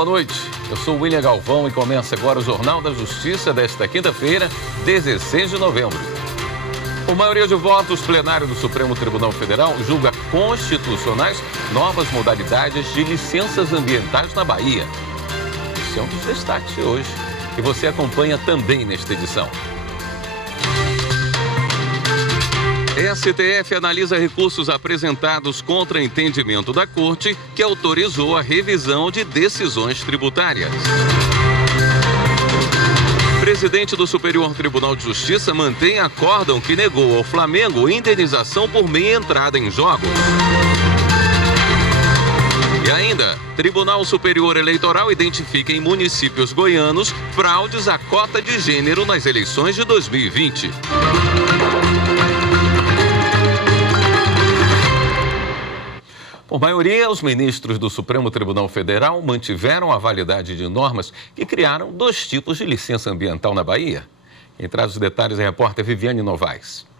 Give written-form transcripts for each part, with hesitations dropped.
boa noite. Eu sou o William Galvão e começa agora o Jornal da Justiça desta quinta-feira, 16 de novembro. Por maioria de votos, o plenário do Supremo Tribunal Federal julga constitucionais novas modalidades de licenças ambientais na Bahia. Esse é um dos destaques de hoje, que você acompanha também nesta edição. STF analisa recursos apresentados contra entendimento da Corte que autorizou a revisão de decisões tributárias. O presidente do Superior Tribunal de Justiça mantém acórdão que negou ao Flamengo indenização por meia entrada em jogos. E ainda, Tribunal Superior Eleitoral identifica em municípios goianos fraudes à cota de gênero nas eleições de 2020. Por maioria, os ministros do Supremo Tribunal Federal mantiveram a validade de normas que criaram 2 tipos de licença ambiental na Bahia. Quem traz os detalhes é a repórter Viviane Novaes.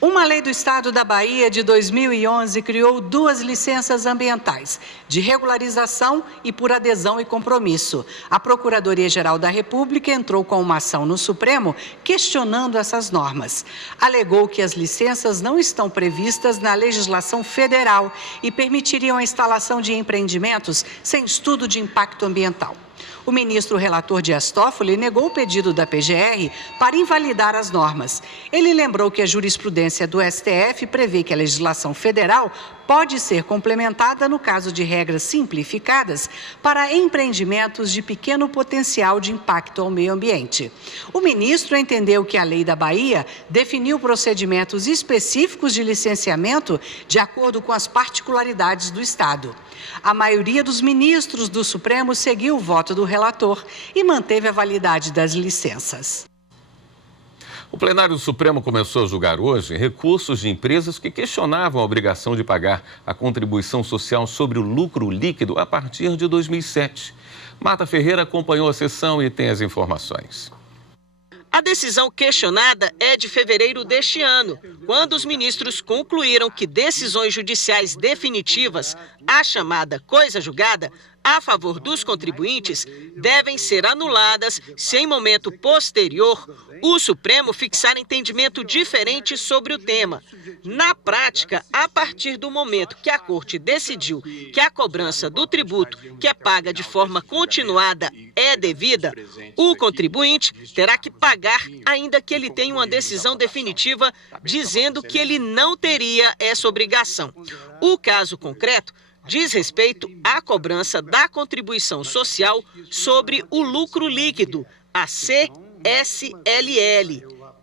Uma lei do Estado da Bahia de 2011 criou 2 licenças ambientais, de regularização e por adesão e compromisso. A Procuradoria-Geral da República entrou com uma ação no Supremo questionando essas normas. Alegou que as licenças não estão previstas na legislação federal e permitiriam a instalação de empreendimentos sem estudo de impacto ambiental. O ministro relator Dias Toffoli negou o pedido da PGR para invalidar as normas. Ele lembrou que a jurisprudência do STF prevê que a legislação federal pode ser complementada no caso de regras simplificadas para empreendimentos de pequeno potencial de impacto ao meio ambiente. O ministro entendeu que a lei da Bahia definiu procedimentos específicos de licenciamento de acordo com as particularidades do Estado. A maioria dos ministros do Supremo seguiu o voto do relator e manteve a validade das licenças. O plenário do Supremo começou a julgar hoje recursos de empresas que questionavam a obrigação de pagar a contribuição social sobre o lucro líquido a partir de 2007. Marta Ferreira acompanhou a sessão e tem as informações. A decisão questionada é de fevereiro deste ano, quando os ministros concluíram que decisões judiciais definitivas, a chamada coisa julgada, a favor dos contribuintes, devem ser anuladas se em momento posterior o Supremo fixar entendimento diferente sobre o tema. Na prática, a partir do momento que a Corte decidiu que a cobrança do tributo, que é paga de forma continuada, é devida, o contribuinte terá que pagar, ainda que ele tenha uma decisão definitiva dizendo que ele não teria essa obrigação. O caso concreto diz respeito à cobrança da contribuição social sobre o lucro líquido, a CSLL.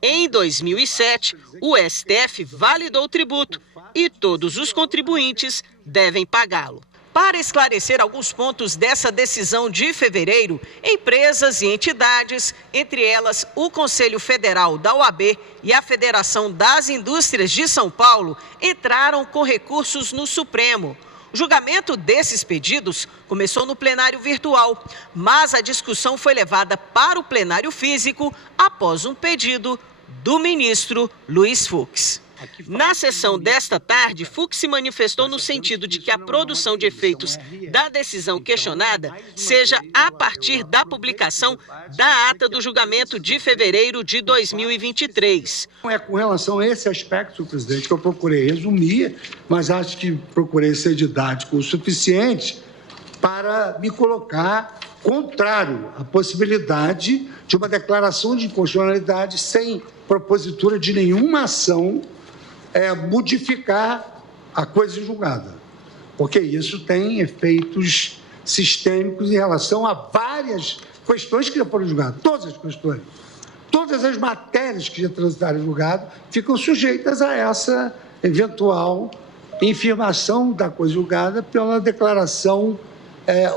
Em 2007, o STF validou o tributo e todos os contribuintes devem pagá-lo. Para esclarecer alguns pontos dessa decisão de fevereiro, empresas e entidades, entre elas o Conselho Federal da OAB e a Federação das Indústrias de São Paulo, entraram com recursos no Supremo. O julgamento desses pedidos começou no plenário virtual, mas a discussão foi levada para o plenário físico após um pedido do ministro Luiz Fux. Na sessão desta tarde, Fux se manifestou no sentido de que a produção de efeitos da decisão questionada seja a partir da publicação da ata do julgamento de fevereiro de 2023. É com relação a esse aspecto, senhor presidente, que eu procurei resumir, mas acho que procurei ser didático o suficiente para me colocar contrário à possibilidade de uma declaração de inconstitucionalidade sem propositura de nenhuma ação modificar a coisa julgada, porque isso tem efeitos sistêmicos em relação a várias questões que já foram julgadas, todas as questões, todas as matérias que já transitaram em julgado ficam sujeitas a essa eventual infirmação da coisa julgada pela declaração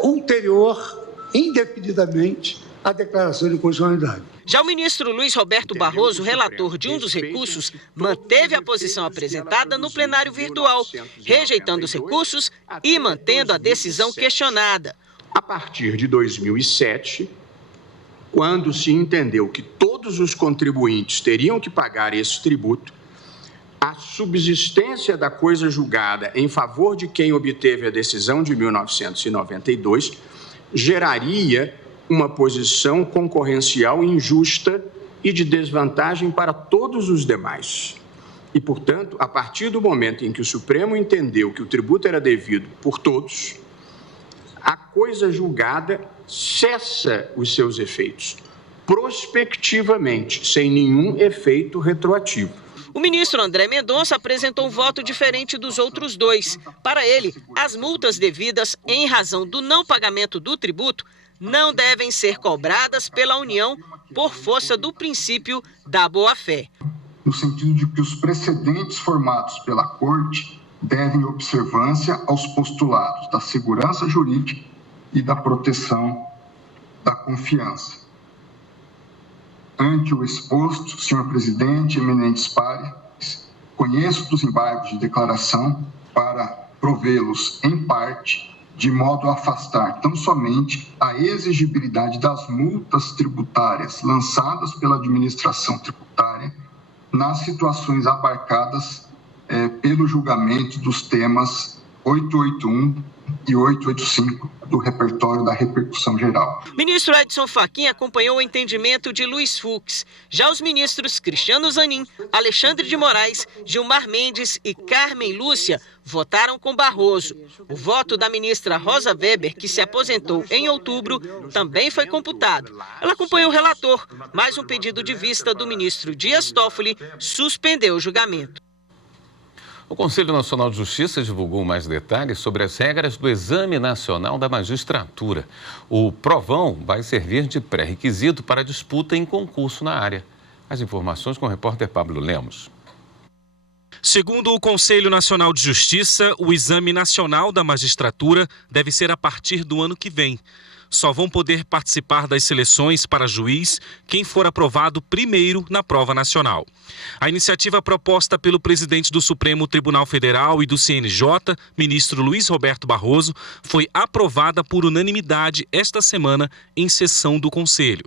ulterior, indefinidamente, à declaração de inconstitucionalidade. Já o ministro Luiz Roberto Barroso, relator de um dos recursos, manteve a posição apresentada no plenário virtual, rejeitando os recursos e mantendo a decisão questionada. A partir de 2007, quando se entendeu que todos os contribuintes teriam que pagar esse tributo, a subsistência da coisa julgada em favor de quem obteve a decisão de 1992 geraria uma posição concorrencial injusta e de desvantagem para todos os demais. E, portanto, a partir do momento em que o Supremo entendeu que o tributo era devido por todos, a coisa julgada cessa os seus efeitos, prospectivamente, sem nenhum efeito retroativo. O ministro André Mendonça apresentou um voto diferente dos outros dois. Para ele, as multas devidas em razão do não pagamento do tributo não devem ser cobradas pela União por força do princípio da boa-fé. No sentido de que os precedentes formados pela Corte devem observância aos postulados da segurança jurídica e da proteção da confiança. Ante o exposto, senhor presidente, eminentes pares, conheço dos embargos de declaração para provê-los em parte, de modo a afastar tão somente a exigibilidade das multas tributárias lançadas pela administração tributária nas situações abarcadas pelo julgamento dos temas 881 e 885 do repertório da repercussão geral. O ministro Edson Fachin acompanhou o entendimento de Luiz Fux. Já os ministros Cristiano Zanin, Alexandre de Moraes, Gilmar Mendes e Carmen Lúcia votaram com Barroso. O voto da ministra Rosa Weber, que se aposentou em outubro, também foi computado. Ela acompanhou o relator, mas um pedido de vista do ministro Dias Toffoli suspendeu o julgamento. O Conselho Nacional de Justiça divulgou mais detalhes sobre as regras do Exame Nacional da Magistratura. O provão vai servir de pré-requisito para disputa em concurso na área. As informações com o repórter Pablo Lemos. Segundo o Conselho Nacional de Justiça, o Exame Nacional da Magistratura deve ser a partir do ano que vem. Só vão poder participar das seleções para juiz quem for aprovado primeiro na prova nacional. A iniciativa proposta pelo presidente do Supremo Tribunal Federal e do CNJ, ministro Luiz Roberto Barroso, foi aprovada por unanimidade esta semana em sessão do Conselho.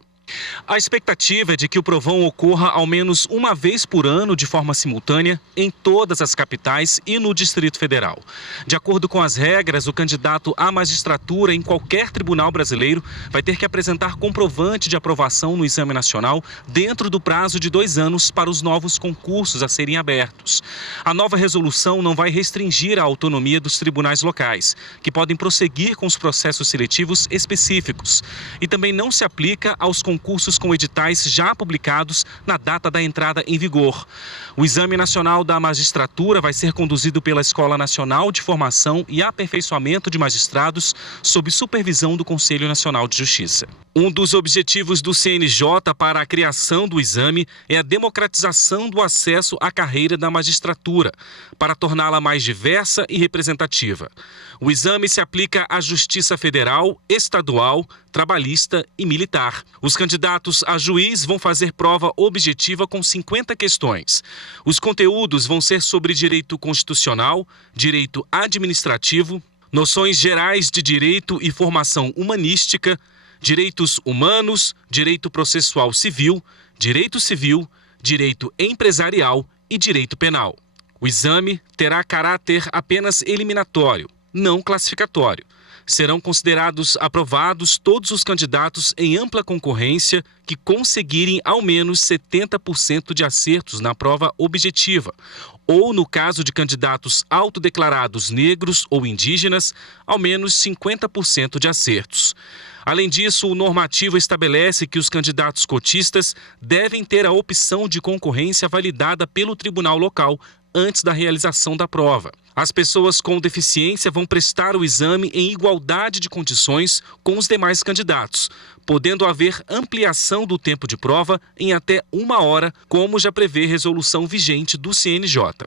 A expectativa é de que o provão ocorra ao menos uma vez por ano de forma simultânea em todas as capitais e no Distrito Federal. De acordo com as regras, o candidato à magistratura em qualquer tribunal brasileiro vai ter que apresentar comprovante de aprovação no Exame Nacional dentro do prazo de 2 anos para os novos concursos a serem abertos. A nova resolução não vai restringir a autonomia dos tribunais locais, que podem prosseguir com os processos seletivos específicos, e também não se aplica aos concursos com editais já publicados na data da entrada em vigor. O Exame Nacional da Magistratura vai ser conduzido pela Escola Nacional de Formação e Aperfeiçoamento de Magistrados, sob supervisão do Conselho Nacional de Justiça. Um dos objetivos do CNJ para a criação do exame é a democratização do acesso à carreira da magistratura, para torná-la mais diversa e representativa. O exame se aplica à Justiça Federal, Estadual, Trabalhista e Militar. Os candidatos a juiz vão fazer prova objetiva com 50 questões. Os conteúdos vão ser sobre direito constitucional, direito administrativo, noções gerais de direito e formação humanística, direitos humanos, direito processual civil, direito empresarial e direito penal. O exame terá caráter apenas eliminatório, não classificatório. Serão considerados aprovados todos os candidatos em ampla concorrência que conseguirem ao menos 70% de acertos na prova objetiva, ou, no caso de candidatos autodeclarados negros ou indígenas, ao menos 50% de acertos. Além disso, o normativo estabelece que os candidatos cotistas devem ter a opção de concorrência validada pelo tribunal local antes da realização da prova. As pessoas com deficiência vão prestar o exame em igualdade de condições com os demais candidatos, podendo haver ampliação do tempo de prova em até 1 hora, como já prevê resolução vigente do CNJ.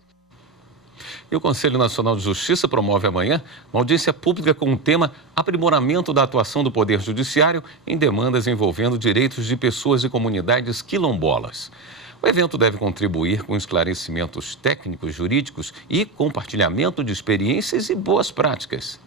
E o Conselho Nacional de Justiça promove amanhã uma audiência pública com o tema Aprimoramento da atuação do Poder Judiciário em demandas envolvendo direitos de pessoas e comunidades quilombolas. O evento deve contribuir com esclarecimentos técnicos, jurídicos e compartilhamento de experiências e boas práticas.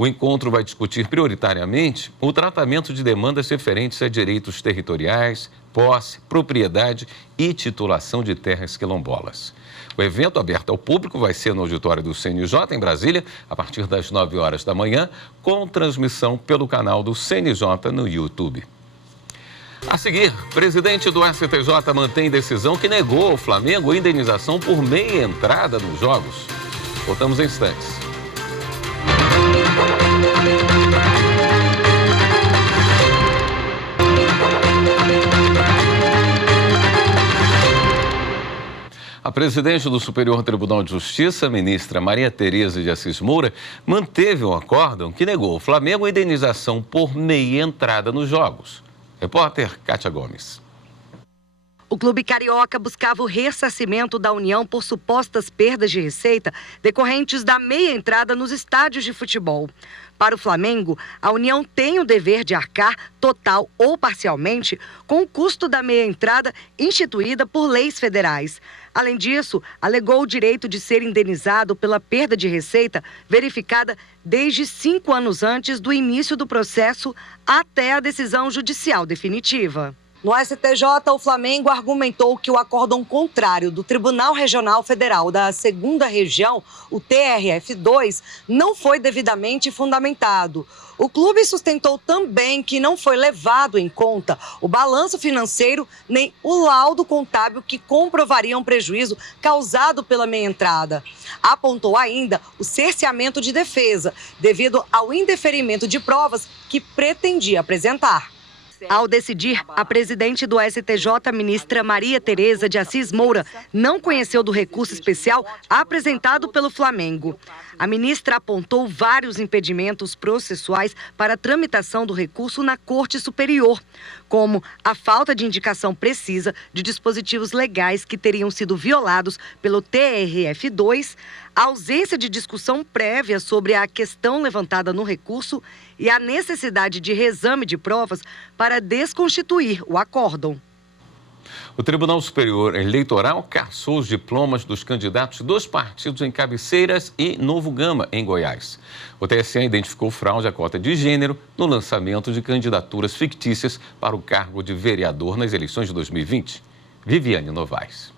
O encontro vai discutir prioritariamente o tratamento de demandas referentes a direitos territoriais, posse, propriedade e titulação de terras quilombolas. O evento, aberto ao público, vai ser no auditório do CNJ, em Brasília, a partir das 9 horas da manhã, com transmissão pelo canal do CNJ no YouTube. A seguir, presidente do STJ mantém decisão que negou ao Flamengo indenização por meia entrada nos jogos. Voltamos em instantes. A presidente do Superior Tribunal de Justiça, ministra Maria Tereza de Assis Moura, manteve um acórdão que negou ao Flamengo a indenização por meia entrada nos jogos. Repórter Kátia Gomes. O clube carioca buscava o ressarcimento da União por supostas perdas de receita decorrentes da meia entrada nos estádios de futebol. Para o Flamengo, a União tem o dever de arcar, total ou parcialmente, com o custo da meia entrada instituída por leis federais. Além disso, alegou o direito de ser indenizado pela perda de receita verificada desde 5 anos antes do início do processo até a decisão judicial definitiva. No STJ, o Flamengo argumentou que o acórdão contrário do Tribunal Regional Federal da 2ª Região, o TRF2, não foi devidamente fundamentado. O clube sustentou também que não foi levado em conta o balanço financeiro nem o laudo contábil que comprovariam prejuízo causado pela meia entrada. Apontou ainda o cerceamento de defesa, devido ao indeferimento de provas que pretendia apresentar. Ao decidir, a presidente do STJ, ministra Maria Tereza de Assis Moura, não conheceu do recurso especial apresentado pelo Flamengo. A ministra apontou vários impedimentos processuais para a tramitação do recurso na Corte Superior, como a falta de indicação precisa de dispositivos legais que teriam sido violados pelo TRF2, a ausência de discussão prévia sobre a questão levantada no recurso e a necessidade de reexame de provas para desconstituir o acórdão. O Tribunal Superior Eleitoral cassou os diplomas dos candidatos dos partidos em Cabeceiras e Novo Gama, em Goiás. O TSE identificou fraude à cota de gênero no lançamento de candidaturas fictícias para o cargo de vereador nas eleições de 2020. Viviane Novaes.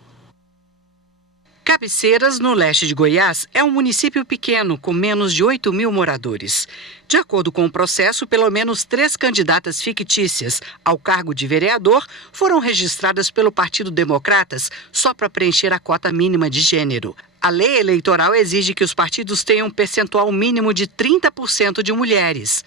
Cabeceiras, no leste de Goiás, é um município pequeno, com menos de 8 mil moradores. De acordo com o processo, pelo menos 3 candidatas fictícias ao cargo de vereador foram registradas pelo Partido Democratas só para preencher a cota mínima de gênero. A lei eleitoral exige que os partidos tenham um percentual mínimo de 30% de mulheres.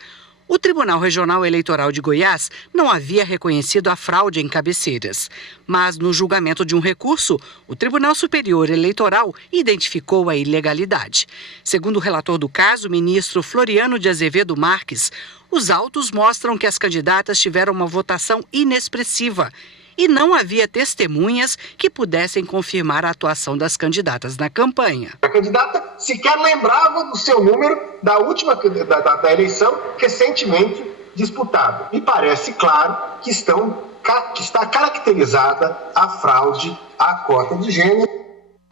O Tribunal Regional Eleitoral de Goiás não havia reconhecido a fraude em Cabeceiras, mas no julgamento de um recurso, o Tribunal Superior Eleitoral identificou a ilegalidade. Segundo o relator do caso, o ministro Floriano de Azevedo Marques, os autos mostram que as candidatas tiveram uma votação inexpressiva e não havia testemunhas que pudessem confirmar a atuação das candidatas na campanha. A candidata sequer lembrava do seu número da última da eleição recentemente disputada. E parece claro que está caracterizada a fraude à cota de gênero.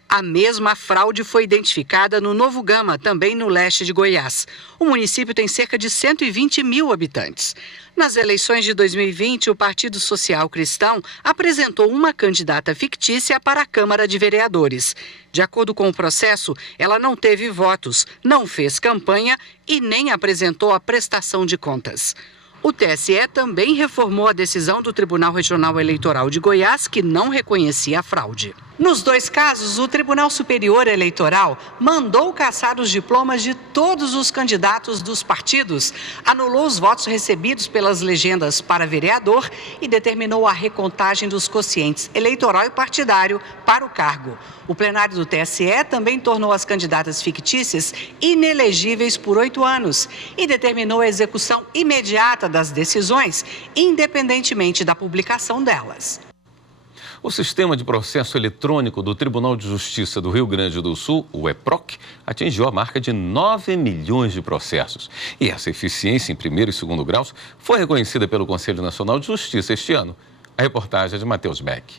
A mesma fraude foi identificada no Novo Gama, também no leste de Goiás. O município tem cerca de 120 mil habitantes. Nas eleições de 2020, o Partido Social Cristão apresentou uma candidata fictícia para a Câmara de Vereadores. De acordo com o processo, ela não teve votos, não fez campanha e nem apresentou a prestação de contas. O TSE também reformou a decisão do Tribunal Regional Eleitoral de Goiás, que não reconhecia a fraude. Nos 2 casos, o Tribunal Superior Eleitoral mandou cassar os diplomas de todos os candidatos dos partidos, anulou os votos recebidos pelas legendas para vereador e determinou a recontagem dos quocientes eleitoral e partidário para o cargo. O plenário do TSE também tornou as candidatas fictícias inelegíveis por 8 anos e determinou a execução imediata das decisões, independentemente da publicação delas. O Sistema de Processo Eletrônico do Tribunal de Justiça do Rio Grande do Sul, o EPROC, atingiu a marca de 9 milhões de processos. E essa eficiência em primeiro e segundo graus foi reconhecida pelo Conselho Nacional de Justiça este ano. A reportagem é de Matheus Beck.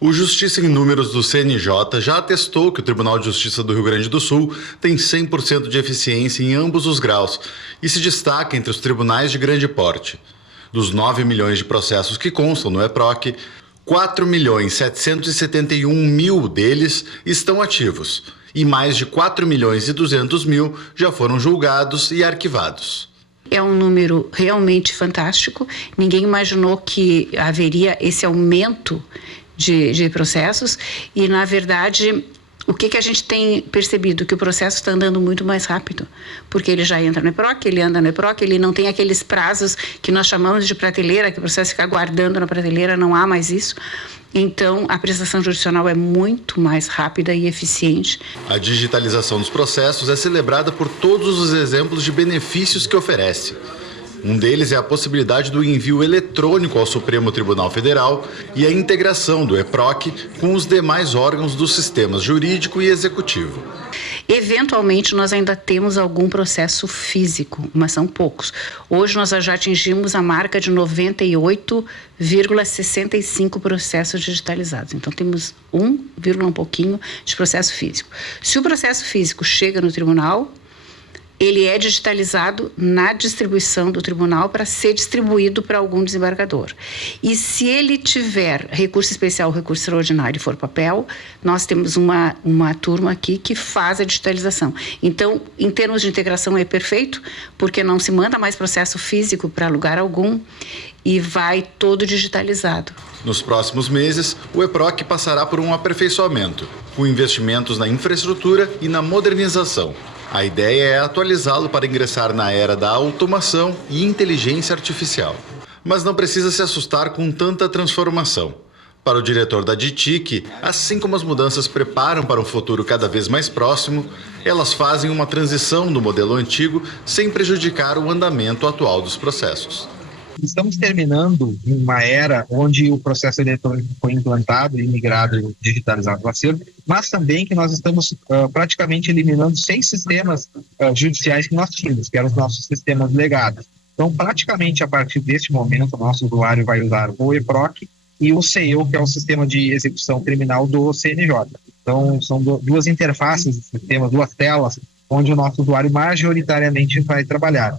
O Justiça em Números do CNJ já atestou que o Tribunal de Justiça do Rio Grande do Sul tem 100% de eficiência em ambos os graus e se destaca entre os tribunais de grande porte. Dos 9 milhões de processos que constam no EPROC, 4.771.000 deles estão ativos e mais de 4.200.000 já foram julgados e arquivados. É um número realmente fantástico. Ninguém imaginou que haveria esse aumento de processos e, na verdade, o que a gente tem percebido? Que o processo está andando muito mais rápido, porque ele já entra no EPROC, ele anda no EPROC, ele não tem aqueles prazos que nós chamamos de prateleira, que o processo fica aguardando na prateleira, não há mais isso. Então, a prestação judicial é muito mais rápida e eficiente. A digitalização dos processos é celebrada por todos os exemplos de benefícios que oferece. Um deles é a possibilidade do envio eletrônico ao Supremo Tribunal Federal e a integração do EPROC com os demais órgãos dos sistemas jurídico e executivo. Eventualmente, nós ainda temos algum processo físico, mas são poucos. Hoje, nós já atingimos a marca de 98,65 processos digitalizados. Então, temos um pouquinho de processo físico. Se o processo físico chega no tribunal, ele é digitalizado na distribuição do tribunal para ser distribuído para algum desembargador. E se ele tiver recurso especial, recurso extraordinário e for papel, nós temos uma turma aqui que faz a digitalização. Então, em termos de integração é perfeito, porque não se manda mais processo físico para lugar algum e vai todo digitalizado. Nos próximos meses, o EPROC passará por um aperfeiçoamento, com investimentos na infraestrutura e na modernização. A ideia é atualizá-lo para ingressar na era da automação e inteligência artificial. Mas não precisa se assustar com tanta transformação. Para o diretor da DITIC, assim como as mudanças preparam para um futuro cada vez mais próximo, elas fazem uma transição do modelo antigo sem prejudicar o andamento atual dos processos. Estamos terminando uma era onde o processo eletrônico foi implantado e migrado, digitalizado no acervo, mas também que nós estamos praticamente eliminando 6 sistemas judiciais que nós tínhamos, que eram os nossos sistemas legados. Então, praticamente a partir deste momento, o nosso usuário vai usar o EPROC e o CEU, que é o sistema de execução criminal do CNJ. Então, são duas interfaces de sistema, 2 telas, onde o nosso usuário majoritariamente vai trabalhar.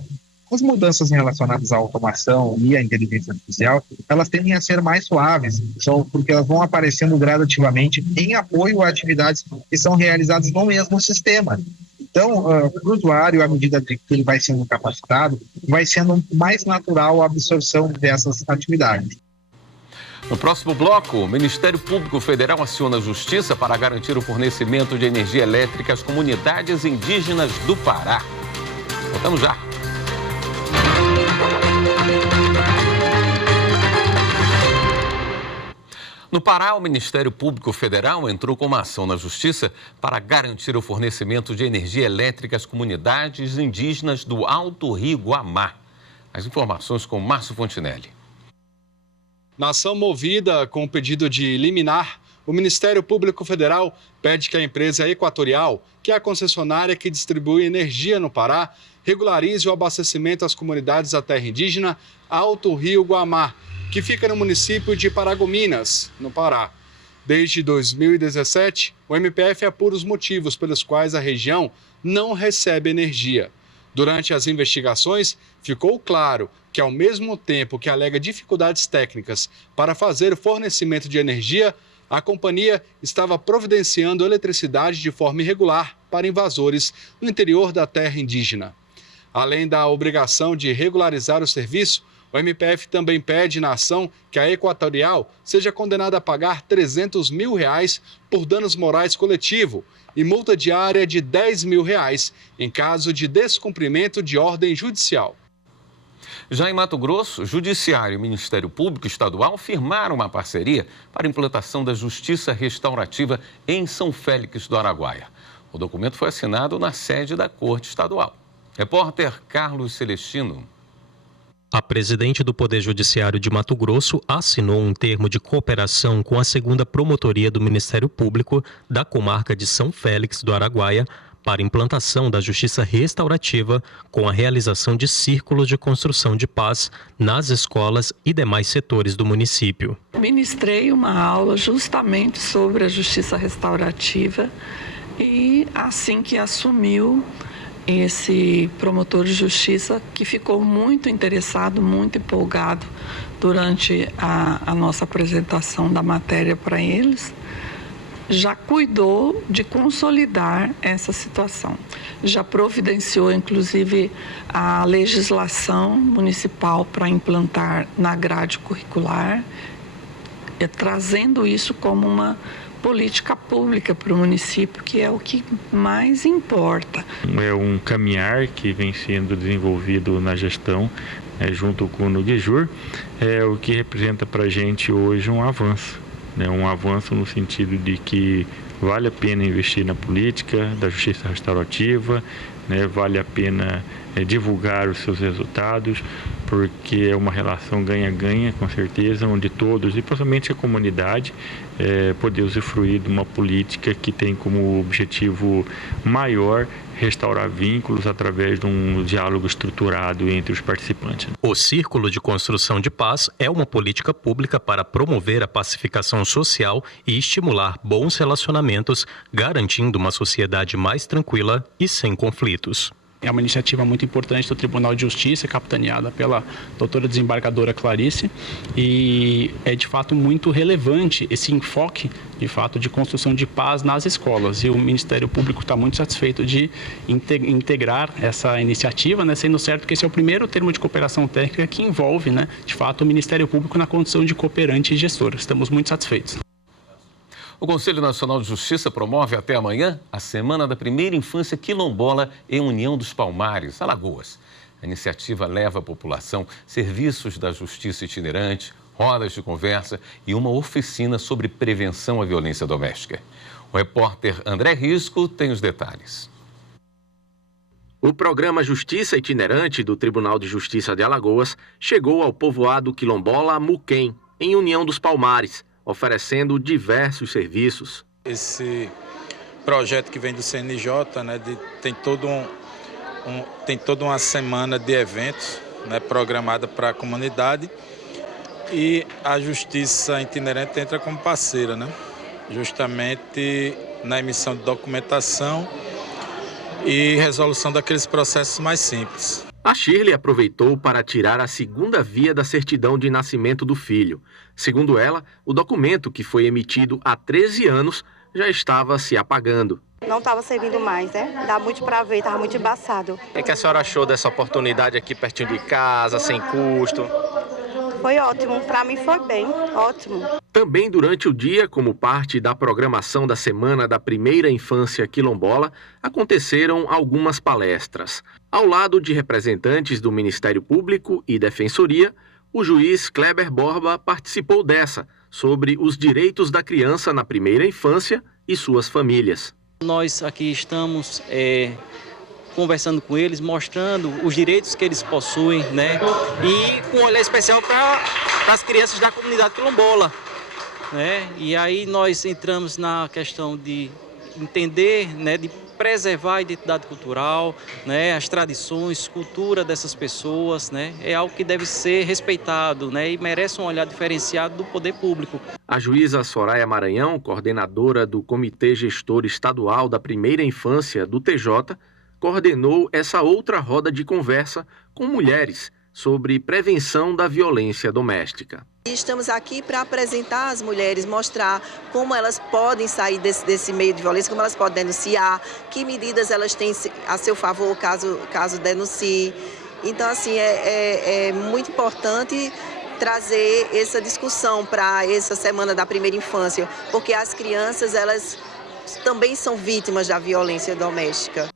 As mudanças relacionadas à automação e à inteligência artificial, elas tendem a ser mais suaves, porque elas vão aparecendo gradativamente em apoio a atividades que são realizadas no mesmo sistema. Então, para o usuário, à medida que ele vai sendo capacitado, vai sendo mais natural a absorção dessas atividades. No próximo bloco, o Ministério Público Federal aciona a Justiça para garantir o fornecimento de energia elétrica às comunidades indígenas do Pará. Voltamos já. No Pará, o Ministério Público Federal entrou com uma ação na Justiça para garantir o fornecimento de energia elétrica às comunidades indígenas do Alto Rio Guamá. As informações com Márcio Fontinelli. Na ação movida com o pedido de liminar, o Ministério Público Federal pede que a empresa Equatorial, que é a concessionária que distribui energia no Pará, regularize o abastecimento às comunidades da terra indígena Alto Rio Guamá, que fica no município de Paragominas, no Pará. Desde 2017, o MPF apura os motivos pelos quais a região não recebe energia. Durante as investigações, ficou claro que, ao mesmo tempo que alega dificuldades técnicas para fazer o fornecimento de energia, a companhia estava providenciando eletricidade de forma irregular para invasores no interior da terra indígena. Além da obrigação de regularizar o serviço, o MPF também pede na ação que a Equatorial seja condenada a pagar R$ 300 mil por danos morais coletivo e multa diária de R$ 10 mil em caso de descumprimento de ordem judicial. Já em Mato Grosso, o Judiciário e o Ministério Público Estadual firmaram uma parceria para a implantação da Justiça Restaurativa em São Félix do Araguaia. O documento foi assinado na sede da Corte Estadual. Repórter Carlos Celestino. A presidente do Poder Judiciário de Mato Grosso assinou um termo de cooperação com a 2ª Promotoria do Ministério Público da comarca de São Félix do Araguaia para a implantação da justiça restaurativa com a realização de círculos de construção de paz nas escolas e demais setores do município. Ministrei uma aula justamente sobre a justiça restaurativa e assim que assumiu esse promotor de justiça, que ficou muito interessado, muito empolgado durante a nossa apresentação da matéria para eles, já cuidou de consolidar essa situação. Já providenciou, inclusive, a legislação municipal para implantar na grade curricular, trazendo isso como uma política pública para o município, que é o que mais importa. É um caminhar que vem sendo desenvolvido na gestão, junto com o Nuguejur, o que representa para a gente hoje um avanço. Um avanço no sentido de que vale a pena investir na política da justiça restaurativa, vale a pena divulgar os seus resultados, porque é uma relação ganha-ganha, com certeza, onde todos, e principalmente a comunidade, poder usufruir de uma política que tem como objetivo maior restaurar vínculos através de um diálogo estruturado entre os participantes. O Círculo de Construção de Paz é uma política pública para promover a pacificação social e estimular bons relacionamentos, garantindo uma sociedade mais tranquila e sem conflitos. É uma iniciativa muito importante do Tribunal de Justiça, capitaneada pela doutora desembargadora Clarice, e é de fato muito relevante esse enfoque, de fato, de construção de paz nas escolas. E o Ministério Público está muito satisfeito de integrar essa iniciativa, sendo certo que esse é o primeiro termo de cooperação técnica que envolve, de fato, o Ministério Público na condição de cooperante e gestor. Estamos muito satisfeitos. O Conselho Nacional de Justiça promove até amanhã a Semana da Primeira Infância Quilombola em União dos Palmares, Alagoas. A iniciativa leva à população serviços da justiça itinerante, rodas de conversa e uma oficina sobre prevenção à violência doméstica. O repórter André Risco tem os detalhes. O programa Justiça Itinerante do Tribunal de Justiça de Alagoas chegou ao povoado quilombola Muquem, em União dos Palmares, oferecendo diversos serviços. Esse projeto que vem do CNJ, tem toda uma semana de eventos, programada para a comunidade, e a Justiça Itinerante entra como parceira, justamente na emissão de documentação e resolução daqueles processos mais simples. A Shirley aproveitou para tirar a segunda via da certidão de nascimento do filho. Segundo ela, o documento, que foi emitido há 13 anos, já estava se apagando. Não estava servindo mais, Dá muito para ver, estava muito embaçado. O que a senhora achou dessa oportunidade aqui pertinho de casa, sem custo? Foi ótimo, para mim foi bem, ótimo. Também durante o dia, como parte da programação da Semana da Primeira Infância Quilombola, aconteceram algumas palestras. Ao lado de representantes do Ministério Público e Defensoria, o juiz Kleber Borba participou dessa, sobre os direitos da criança na primeira infância e suas famílias. Nós aqui estamos conversando com eles, mostrando os direitos que eles possuem, e com um olhar especial para as crianças da comunidade quilombola. E aí nós entramos na questão de entender, de preservar a identidade cultural, as tradições, cultura dessas pessoas, é algo que deve ser respeitado, e merece um olhar diferenciado do poder público. A juíza Soraya Maranhão, coordenadora do Comitê Gestor Estadual da Primeira Infância do TJ, coordenou essa outra roda de conversa com mulheres sobre prevenção da violência doméstica. Estamos aqui para apresentar às mulheres, mostrar como elas podem sair desse meio de violência, como elas podem denunciar, que medidas elas têm a seu favor caso denuncie. Então, assim, é muito importante trazer essa discussão para essa Semana da Primeira Infância, porque as crianças, elas também são vítimas da violência doméstica.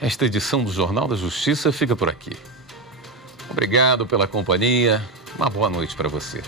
Esta edição do Jornal da Justiça fica por aqui. Obrigado pela companhia. Uma boa noite para você.